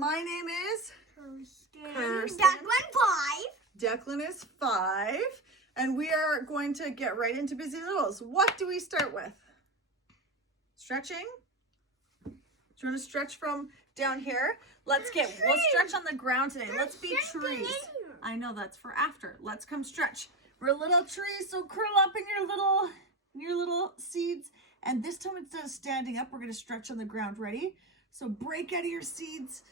my name is Kirsten. Declan 5. Declan is 5. And we are going to get right into Busy Littles. What do we start with? Stretching? Do you want to stretch from down here? We'll stretch on the ground today. Let's be trees. I know that's for after. Let's come stretch. We're little trees, so curl up in your little seeds. And this time, instead of standing up, we're going to stretch on the ground. Ready? So break out of your seeds.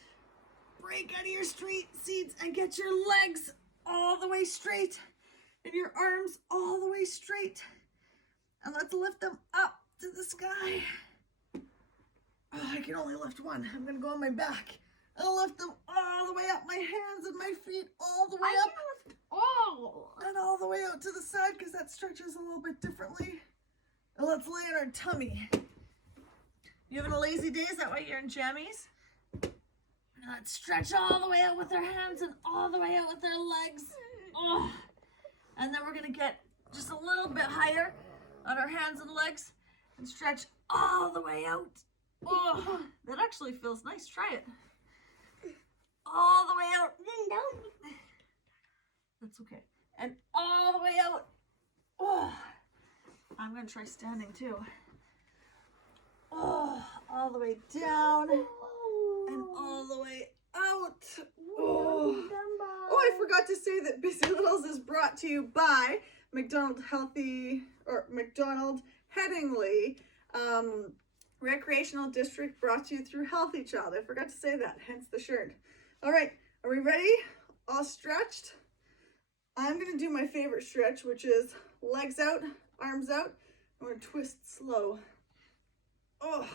Break out of your seeds and get your legs all the way straight and your arms all the way straight. And let's lift them up to the sky. Oh, I can only lift one. I'm going to go on my back. I'll lift them all the way up, my hands and my feet all the way up. I can lift all. And all the way out to the side because that stretches a little bit differently. And let's lay on our tummy. You having a lazy day? Is that why you're in jammies? Now let's stretch all the way out with our hands and all the way out with our legs. Oh. And then we're going to get just a little bit higher on our hands and legs and stretch all the way out. Oh, that actually feels nice. Try it. All the way out. That's okay. And all the way out. Oh, I'm going to try standing too. Oh, all the way down and all the way out. Oh, I forgot to say that Busy Littles is brought to you by McDonald Headingley Recreational District, brought to you through Healthy Child. I forgot to say that, hence the shirt. All right, are we ready? All stretched? I'm going to do my favorite stretch, which is legs out, arms out. I'm going to twist slow. Oh,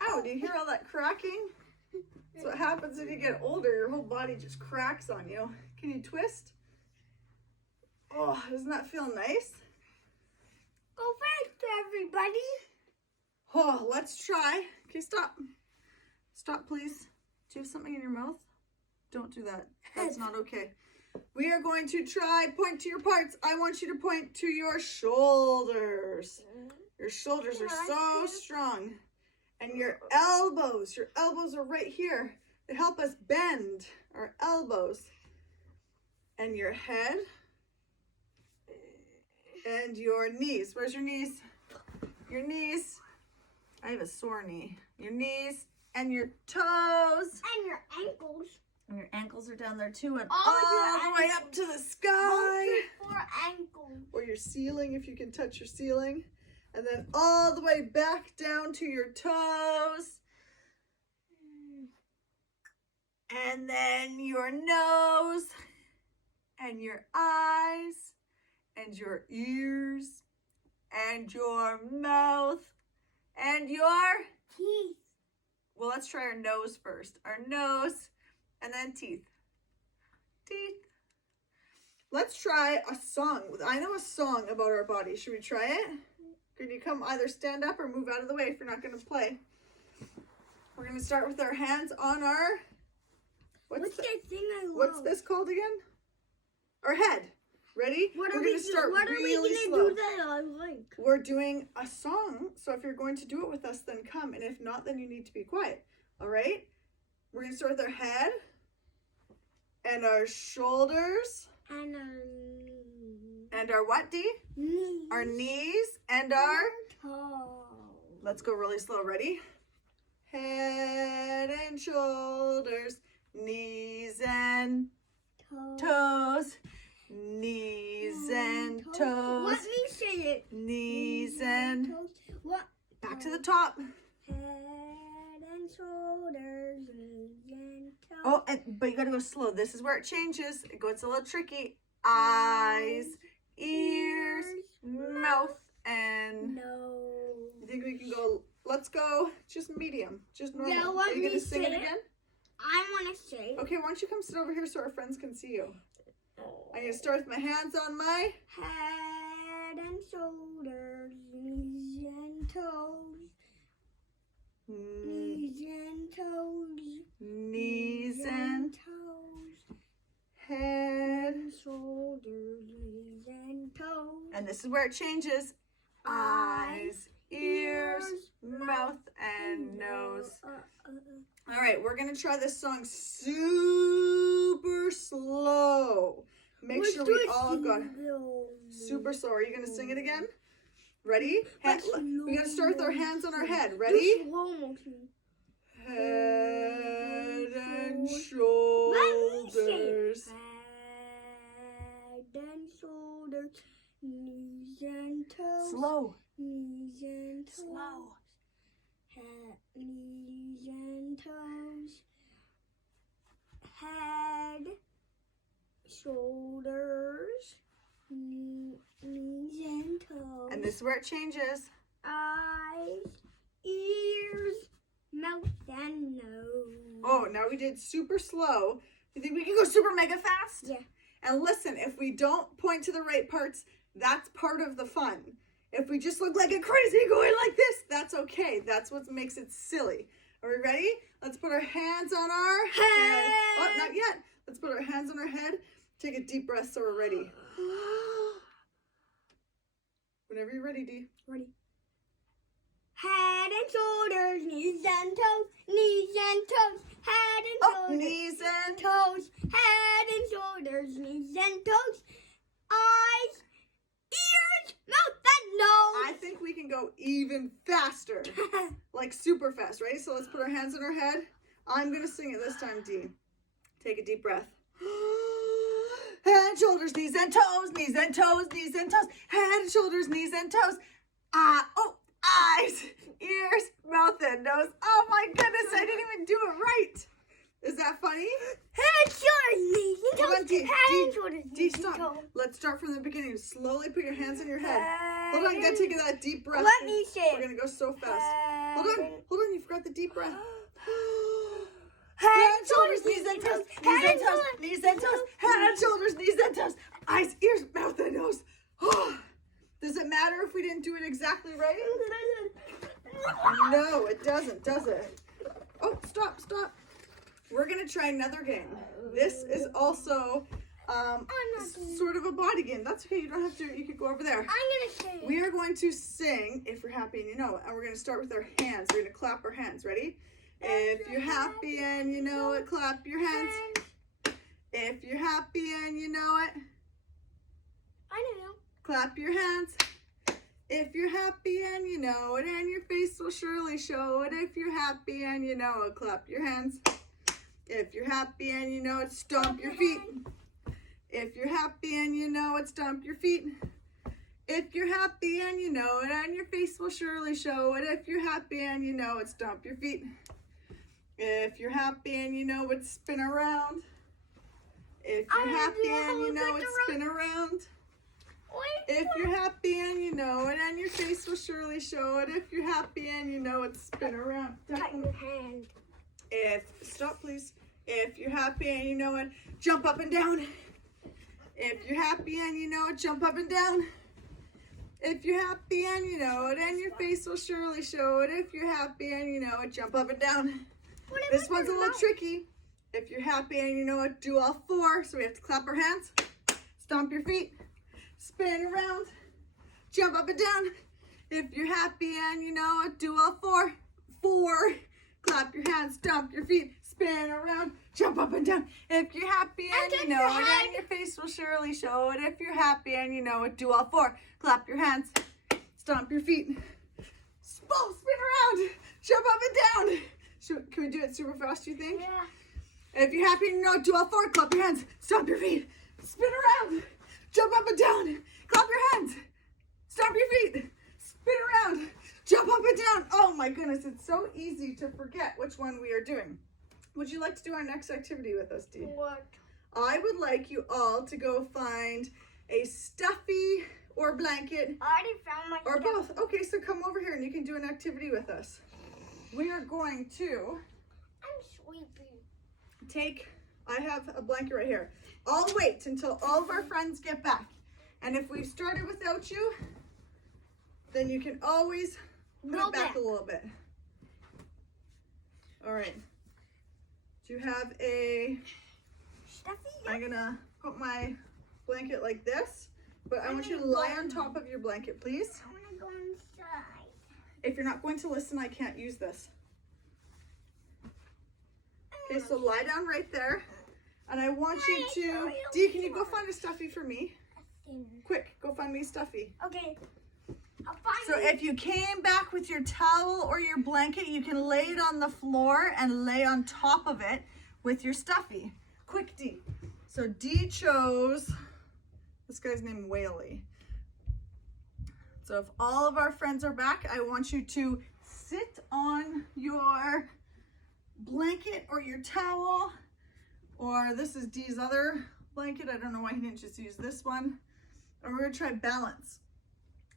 ow, do you hear all that cracking? That's what happens when you get older. Your whole body just cracks on you. Can you twist? Oh, doesn't that feel nice? Go faster, everybody. Oh, let's try. Okay, stop. Stop, please. Do you have something in your mouth? Don't do that. That's not okay. We are going to try. Point to your parts. I want you to point to your shoulders. Your shoulders are so strong. And your elbows are right here. They help us bend our elbows. And your head. And your knees. Where's your knees? Your knees. I have a sore knee. Your knees and your toes. And your ankles. And your ankles are down there too. And All the way up to the sky. For ankles. Or your ceiling if you can touch your ceiling. And then all the way back down to your toes. And then your nose. And your eyes. And your ears. And your mouth. And your teeth. Well, let's try our nose first. Our nose. And then teeth. Teeth. Let's try a song. I know a song about our body. Should we try it? Can you come either stand up or move out of the way if you're not going to play? We're going to start with our hands on our... What's that thing I love? What's this called again? Our head. Ready? What We're are going to start really slow. Do that I like? We're doing a song, so if you're going to do it with us, then come. And if not, then you need to be quiet. All right? We're going to start with our head and our shoulders. And our what, Dee? Knees. Our knees and our... toes. Let's go really slow. Ready? Head and shoulders, knees and toes. Knees and toes. Let me say it. Knees and toes. What? back to the top. Head and shoulders, knees and toes. Oh, but you gotta go slow. This is where it changes. It gets a little tricky. Eyes, ears, mouth, and nose. I think we can go. Let's go just medium, just normal. Yeah, Are let you me gonna sing say it it. again? I want to say. Okay, why don't you come sit over here so our friends can see you? I'm gonna start with my hands on my Head and shoulders, knees and toes. Knees and toes. knees and toes. head. And shoulders, knees and toes. And this is where it changes. Eyes, ears, mouth, and nose. All right, we're gonna try this song super slow. Make sure we all got super slow. Are you gonna sing it again? Ready? We gotta start with our hands on our head. Ready? Head and shoulders. Head and shoulders, knees and toes. Slow. Knees and toes. Slow. Head, knees and toes. Head, shoulders, knees and toes. And this is where it changes. Eyes, ears, mouth and nose. Oh, now we did super slow. You think we can go super mega fast? Yeah. And listen, if we don't point to the right parts, that's part of the fun. If we just look like a crazy going like this, that's okay. That's what makes it silly. Are we ready? Let's put our hands on our head. Oh, not yet. Let's put our hands on our head. Take a deep breath so we're ready. Whenever you're ready, Dee. Ready. Head and shoulders, knees and toes, knees and toes, head and Oh, shoulders, knees and toes, head and shoulders, knees and toes, eyes, ears, mouth and I think we can go even faster. nose. Like super fast, right? So let's put our hands on our head. I'm going to sing it this time, Dee. Take a deep breath. Head, shoulders, knees and toes, knees and toes, knees and toes. Head, shoulders, knees and toes. Eyes, ears, mouth and nose. Oh my goodness, I didn't even do it right. Is that funny? Head, shoulders, knees and Come on, toes, Dee. head Dee, and shoulders, Dee, knees and stop. toes. Let's start from the beginning. Slowly put your hands on your head. Hold on, you Head gotta take that deep breath. Let me say We're it. gonna go so fast. Hold on, you forgot the deep breath. Head, Shoulders, knees and toes, knees and toes, knees and toes, head, shoulders, knees and toes, eyes, ears, mouth, and nose. Does it matter if we didn't do it exactly right? No, it doesn't, does it? Oh, stop. We're gonna try another game. This is also sort of a body game. That's okay, you don't have to, you could go over there. I'm gonna say it. We are going to sing If You're Happy and You Know It, and we're going to start with our hands. We're going to clap our hands. Ready? If you're happy and you know it, clap your hands. If you're happy and you know it, I don't know. clap your hands. If you're happy and you know it, and your face will surely show it. If you're happy and you know it, clap your hands. If you're happy and you know it, stomp your feet. If you're happy and you know it, stomp your feet. If you're happy and you know it, and your face will surely show it. If you're happy and you know it, stomp your feet. If you're happy and you know it, spin around. If you're happy and you know it, spin around. If you're happy and you know it, and your face will surely show it. If you're happy and you know it, spin around. Cut your hand. Stop please. If you're happy and you know it, jump up and down. If you're happy and you know it, jump up and down. If you're happy and you know it, and your face will surely show it. If you're happy and you know it, jump up and down. This one's a little tricky. If you're happy and you know it, do all four. So we have to clap our hands, stomp your feet, spin around, jump up and down. If you're happy and you know it, do all four. Clap your hands, stomp your feet, spin around, jump up and down. If you're happy and you know it, and your face will surely show it. If you're happy and you know it, do all four. Clap your hands, stomp your feet, spin around, jump up and down. Can we do it super fast, you think? Yeah. If you're happy and you know it, do all four. Clap your hands, stomp your feet, spin around, jump up and down. Clap your hands, stomp your feet, spin around, jump up and down. Oh my goodness, it's so easy to forget which one we are doing. Would you like to do our next activity with us, Dee? What? I would like you all to go find a stuffy or blanket I already found my or stuff. both. Okay, so come over here and you can do an activity with us. We are going to I'm sleepy. I have a blanket right here. I'll wait until all of our friends get back. And if we've started without you, then you can always put it back a little bit. All right. Do you have a... Stuffy? I'm gonna put my blanket like this, but I want you to lie on top of your blanket, please. I want to go inside. If you're not going to listen, I can't use this. Okay, so lie down right there. And I want you to, Dee, can you go find a stuffy for me? Quick, go find me a stuffy. Okay. I'll find So if you came back with your towel or your blanket, you can lay it on the floor and lay on top of it with your stuffy. Quick, Dee. So Dee chose, this guy's named Whaley. So if all of our friends are back, I want you to sit on your blanket or your towel, or this is Dee's other blanket. I don't know why he didn't just use this one. And we're gonna try balance.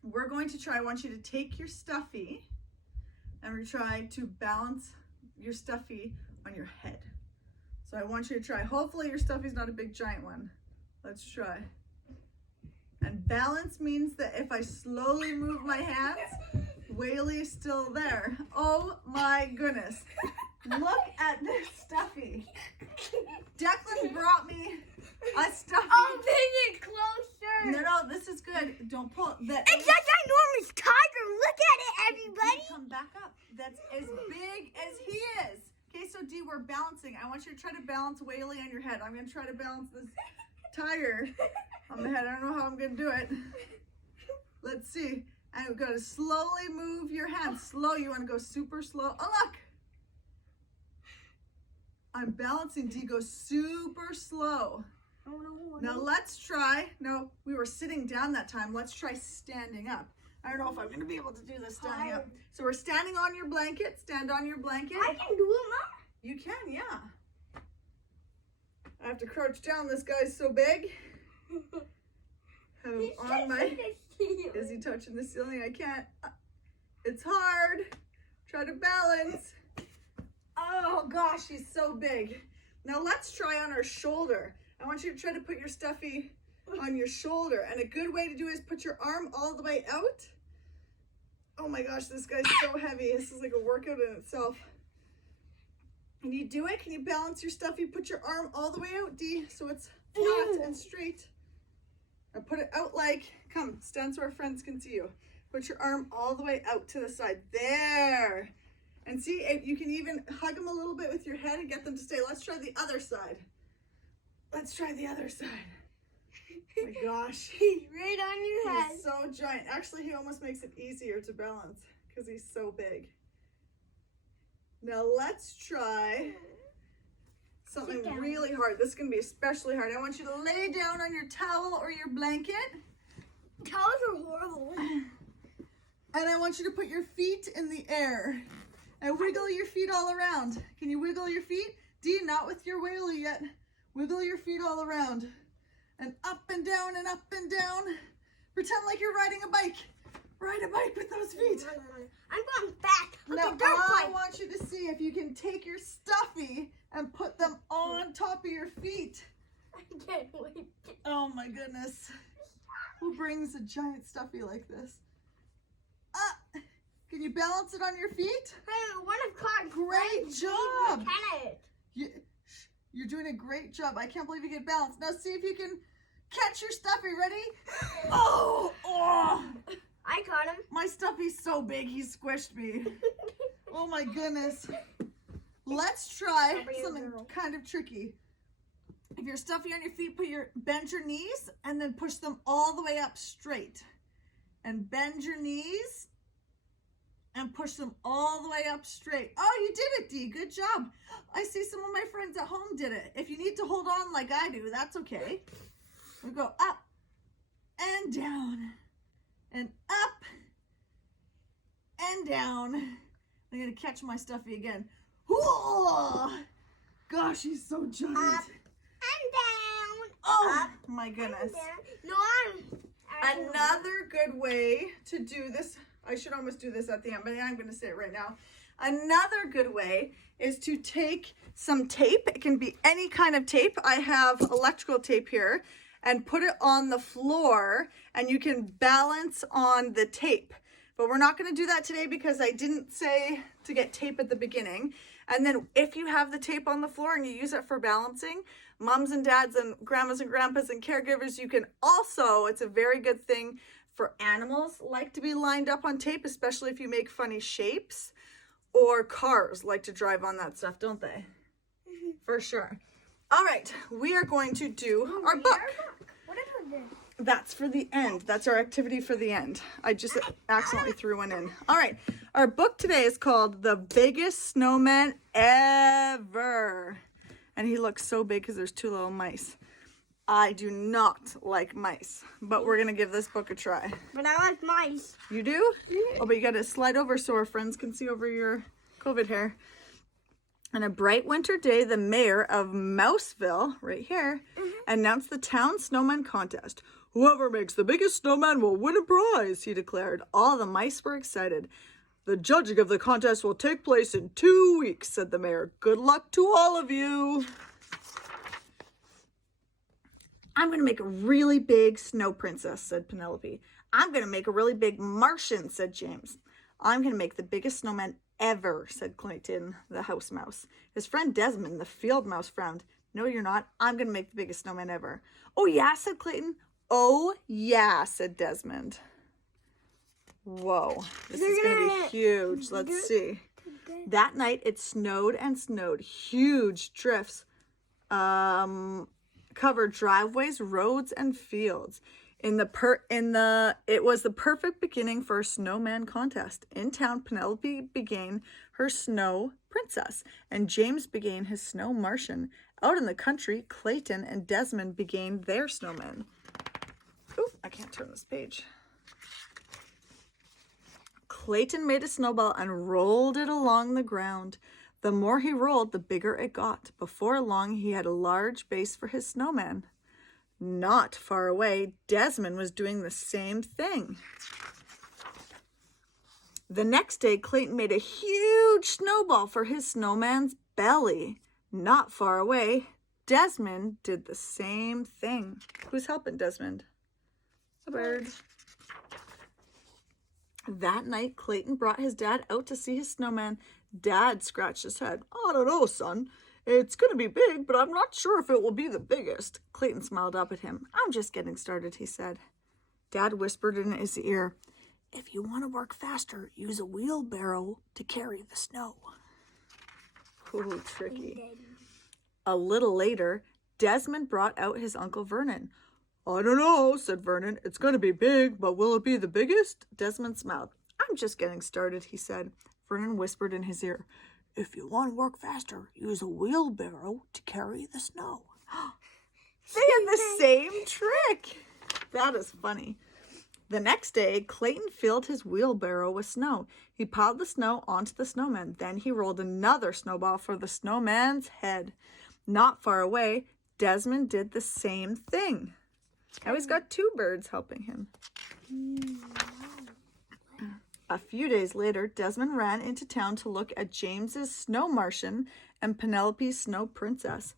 We're going to try, I want you to take your stuffy and we're try to balance your stuffy on your head. So I want you to try, hopefully your stuffy's not a big giant one. Let's try. And balance means that if I slowly move my hands, Whaley is still there. Oh my goodness. Look at this stuffy. Declan brought me a stuffy. I'll bring it closer. No, this is good. Don't pull that. It's a ginormous tiger. Look at it, everybody. Come back up. That's as big as he is. Okay, so Dee, we're balancing. I want you to try to balance Whaley on your head. I'm going to try to balance this tiger on the head. I don't know how I'm going to do it. Let's see. And we've got to slowly move your hands. Slow. You want to go super slow. Oh, look. I'm balancing. Dee, go super slow. Oh, no. Now let's try. No, we were sitting down that time. Let's try standing up. I don't know if I'm going to be able to do this standing up. So we're standing on your blanket. Stand on your blanket. I can do it, Mom. You can, yeah. I have to crouch down. This guy's so big. Have him on my... Is he touching the ceiling? I can't. It's hard. Try to balance. Oh gosh, he's so big. Now let's try on our shoulder. I want you to try to put your stuffy on your shoulder. And a good way to do it is put your arm all the way out. Oh my gosh, this guy's so heavy. This is like a workout in itself. Can you do it? Can you balance your stuffy? Put your arm all the way out, Dee, so it's flat and straight. Now put it out like, come, stand so our friends can see you. Put your arm all the way out to the side. There. And see, if you can even hug them a little bit with your head and get them to stay. Let's try the other side. Let's try the other side. Oh my gosh. He's right on your head. He's so giant. Actually, he almost makes it easier to balance because he's so big. Now let's try something really hard. This is going to be especially hard. I want you to lay down on your towel or your blanket. Towels are horrible. And I want you to put your feet in the air. And wiggle your feet all around. Can you wiggle your feet? Dee, not with your Whaley yet. Wiggle your feet all around. And up and down and up and down. Pretend like you're riding a bike. Ride a bike with those feet. I'm going fast. Now Look at I want you to see if you can take your stuffy and put them on top of your feet. I can't wait. Oh my goodness. Who brings a giant stuffy like this? Can you balance it on your feet? Hey, one of Clark's Great friends job. gave me a tennis. You're doing a great job. I can't believe you get balanced. Now see if you can catch your stuffy. Ready? Oh! I caught him. My stuffy's so big, he squished me. Oh my goodness. Let's try something kind of tricky. If you're stuffy on your feet, bend your knees and then push them all the way up straight. And bend your knees and push them all the way up straight. Oh, you did it, Dee. Good job. I see some of my friends at home did it. If you need to hold on like I do, that's okay. We go up and down and up and down. I'm going to catch my stuffy again. Whoa! Gosh, he's so giant. Up and down. Oh, Up my goodness. No, Another good way to do this, I should almost do this at the end, but I'm going to say it right now. Another good way is to take some tape. It can be any kind of tape. I have electrical tape here, and put it on the floor, and you can balance on the tape. But we're not going to do that today because I didn't say to get tape at the beginning. And then if you have the tape on the floor and you use it for balancing, moms and dads and grandmas and grandpas and caregivers, you can also, it's a very good thing for animals like to be lined up on tape, especially if you make funny shapes. Or cars like to drive on that stuff, don't they? For sure. All right, we are going to do our book. What about this? That's for the end. That's our activity for the end. I just accidentally threw one in. All right, our book today is called The Biggest Snowman Ever. And he looks so big because there's 2 little mice. I do not like mice, but we're going to give this book a try. But I like mice. You do? Oh, but you got to slide over so our friends can see over your COVID hair. On a bright winter day, the mayor of Mouseville, right here, announced the town snowman contest. Whoever makes the biggest snowman will win a prize, he declared. All the mice were excited. The judging of the contest will take place in 2 weeks, said the mayor. Good luck to all of you. I'm going to make a really big snow princess, said Penelope. I'm going to make a really big Martian, said James. I'm going to make the biggest snowman ever, said Clayton, the house mouse. His friend Desmond, the field mouse, frowned. No, you're not. I'm going to make the biggest snowman ever. Oh, yeah, said Clayton. Oh, yeah, said Desmond. Whoa, this is going to be huge. Let's see. That night, it snowed and snowed. Huge drifts covered driveways, roads, and fields. It was the perfect beginning for a snowman contest. In town, Penelope began her snow princess, and James began his snow Martian. Out in the country, Clayton and Desmond began their snowmen. Ooh, I can't turn this page. Clayton made a snowball and rolled it along the ground. The more he rolled, the bigger it got. Before long, he had a large base for his snowman. Not far away, Desmond was doing the same thing. The next day, Clayton made a huge snowball for his snowman's belly. Not far away, Desmond did the same thing. Who's helping Desmond? A bird. That night, Clayton brought his dad out to see his snowman. Dad scratched his head. I don't know, son. It's going to be big, but I'm not sure if it will be the biggest. Clayton smiled up at him. I'm just getting started, he said. Dad whispered in his ear, if you want to work faster, use a wheelbarrow to carry the snow. Ooh, tricky. A little later, Desmond brought out his Uncle Vernon. I don't know, said Vernon. It's going to be big, but will it be the biggest? Desmond smiled. I'm just getting started, he said. Vernon whispered in his ear, if you want to work faster, use a wheelbarrow to carry the snow. They had the same trick. That is funny. The next day, Clayton filled his wheelbarrow with snow. He piled the snow onto the snowman. Then he rolled another snowball for the snowman's head. Not far away, Desmond did the same thing. Now he's got 2 birds helping him. A few days later, Desmond ran into town to look at James's snow Martian and Penelope's snow princess.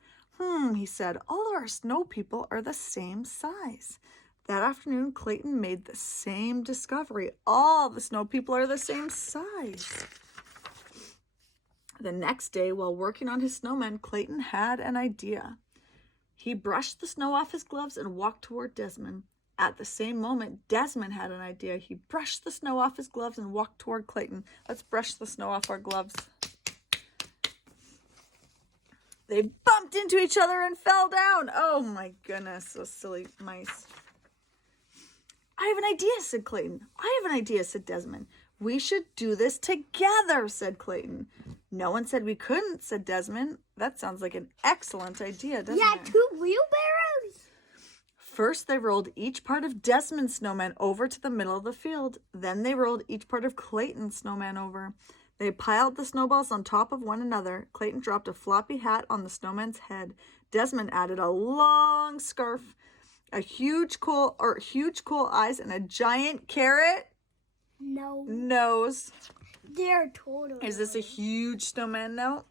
He said, all of our snow people are the same size. That afternoon, Clayton made the same discovery. All the snow people are the same size. The next day, while working on his snowman, Clayton had an idea. He brushed the snow off his gloves and walked toward Desmond. At the same moment, Desmond had an idea. He brushed the snow off his gloves and walked toward Clayton. Let's brush the snow off our gloves. They bumped into each other and fell down. Oh my goodness, those silly mice. I have an idea, said Clayton. I have an idea, said Desmond. We should do this together, said Clayton. No one said we couldn't, said Desmond. That sounds like an excellent idea, doesn't it? 2 wheelbarrows? First, they rolled each part of Desmond's snowman over to the middle of the field. Then they rolled each part of Clayton's snowman over. They piled the snowballs on top of one another. Clayton dropped a floppy hat on the snowman's head. Desmond added a long scarf, a huge coal eyes, and a giant carrot nose. They're totally. Is this a huge snowman now?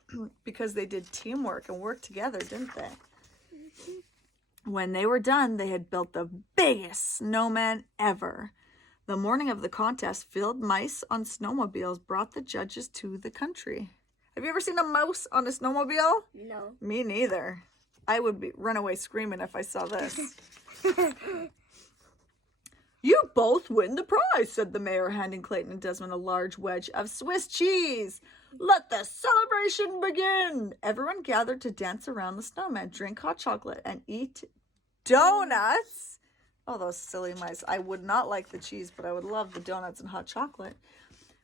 Because they did teamwork and worked together, didn't they? When they were done, they had built the biggest snowman ever. The morning of the contest, field mice on snowmobiles brought the judges to the country. Have you ever seen a mouse on a snowmobile? No. Me neither. I would run away screaming if I saw this. You both win the prize, said the mayor, handing Clayton and Desmond a large wedge of Swiss cheese. Let the celebration begin. Everyone gathered to dance around the snowman, drink hot chocolate, and eat donuts. Oh, those silly mice. I would not like the cheese, but I would love the donuts and hot chocolate.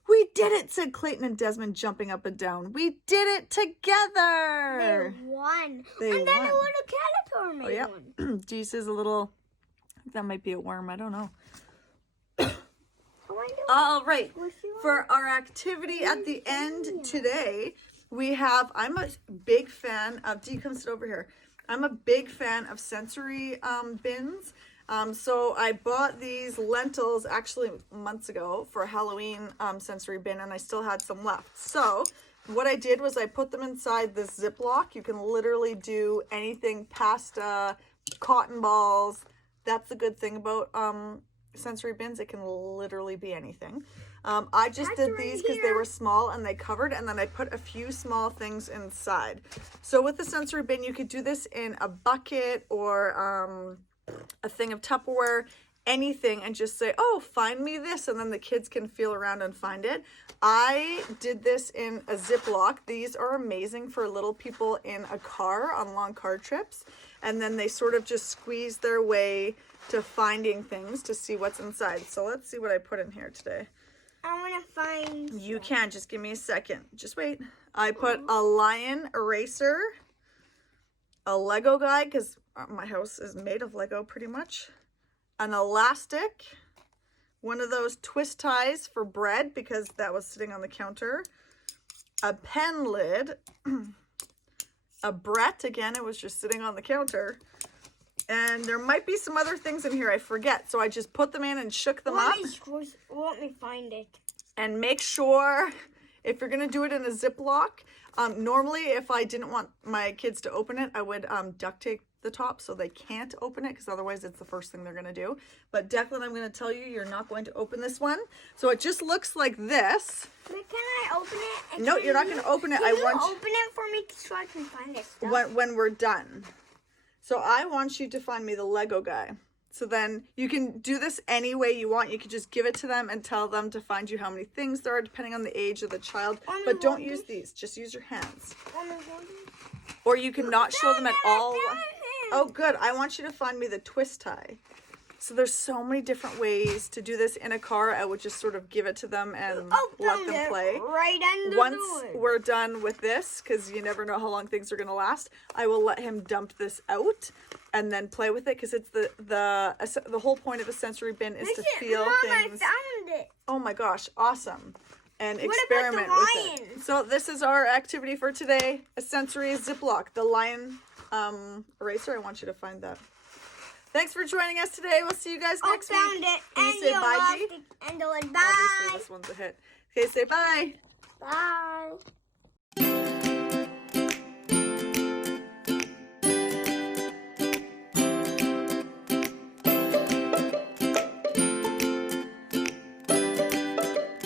We did it, said Clayton and Desmond, jumping up and down. We did it together. They won. They and then won. a little caterpillar made Oh, yeah. one. Do you see a little... That might be a worm. I don't know. I wonder All right. what she For our activity at the end today, we have... I'm a big fan of... Dee, come sit over here. I'm a big fan of sensory bins. So I bought these lentils actually months ago for a Halloween sensory bin, and I still had some left. So what I did was I put them inside this Ziploc. You can literally do anything, pasta, cotton balls. That's the good thing about sensory bins. It can literally be anything. I just did these because they were small and they covered, and then I put a few small things inside. So with the sensory bin, you could do this in a bucket or a thing of Tupperware, anything, and just say, oh, find me this, and then the kids can feel around and find it. I did this in a Ziploc. These are amazing for little people in a car on long car trips, and then they sort of just squeeze their way to finding things to see what's inside. So let's see what I put in here today. I want to find... You can, just give me a second. Just wait. I put a lion eraser, a Lego guy, because my house is made of Lego pretty much, an elastic, one of those twist ties for bread because that was sitting on the counter, a pen lid, a Brett, again, it was just sitting on the counter, and there might be some other things in here I forget, so I just put them in and shook them up. Let me find it. And make sure, if you're going to do it in a Ziploc, normally if I didn't want my kids to open it, I would duct tape the top so they can't open it, because otherwise it's the first thing they're going to do. But Declan, I'm going to tell you, you're not going to open this one. So it just looks like this. But can I open it? No, you're not going to open it. Can I you want open it for me so I can find it stuff? when we're done. So I want you to find me the Lego guy. So then you can do this any way you want. You can just give it to them and tell them to find you how many things there are depending on the age of the child. But don't use these. Just use your hands. Or you can not show them at all. Oh, good. I want you to find me the twist tie. So there's so many different ways to do this in a car. I would just sort of give it to them and let them play. Right under Once the door. we're done with this, because you never know how long things are going to last, I will let him dump this out and then play with it, because it's the whole point of a sensory bin is to feel Mom, things. I found it. Oh my gosh, awesome. And What experiment about the with it. lion? So this is our activity for today, a sensory Ziploc, the lion eraser. I want you to find that. Thanks for joining us today. We'll see you guys next week. Found it. Can you And say you'll bye, love Dee? it. And bye. Obviously this one's a hit. Okay, say bye. Bye.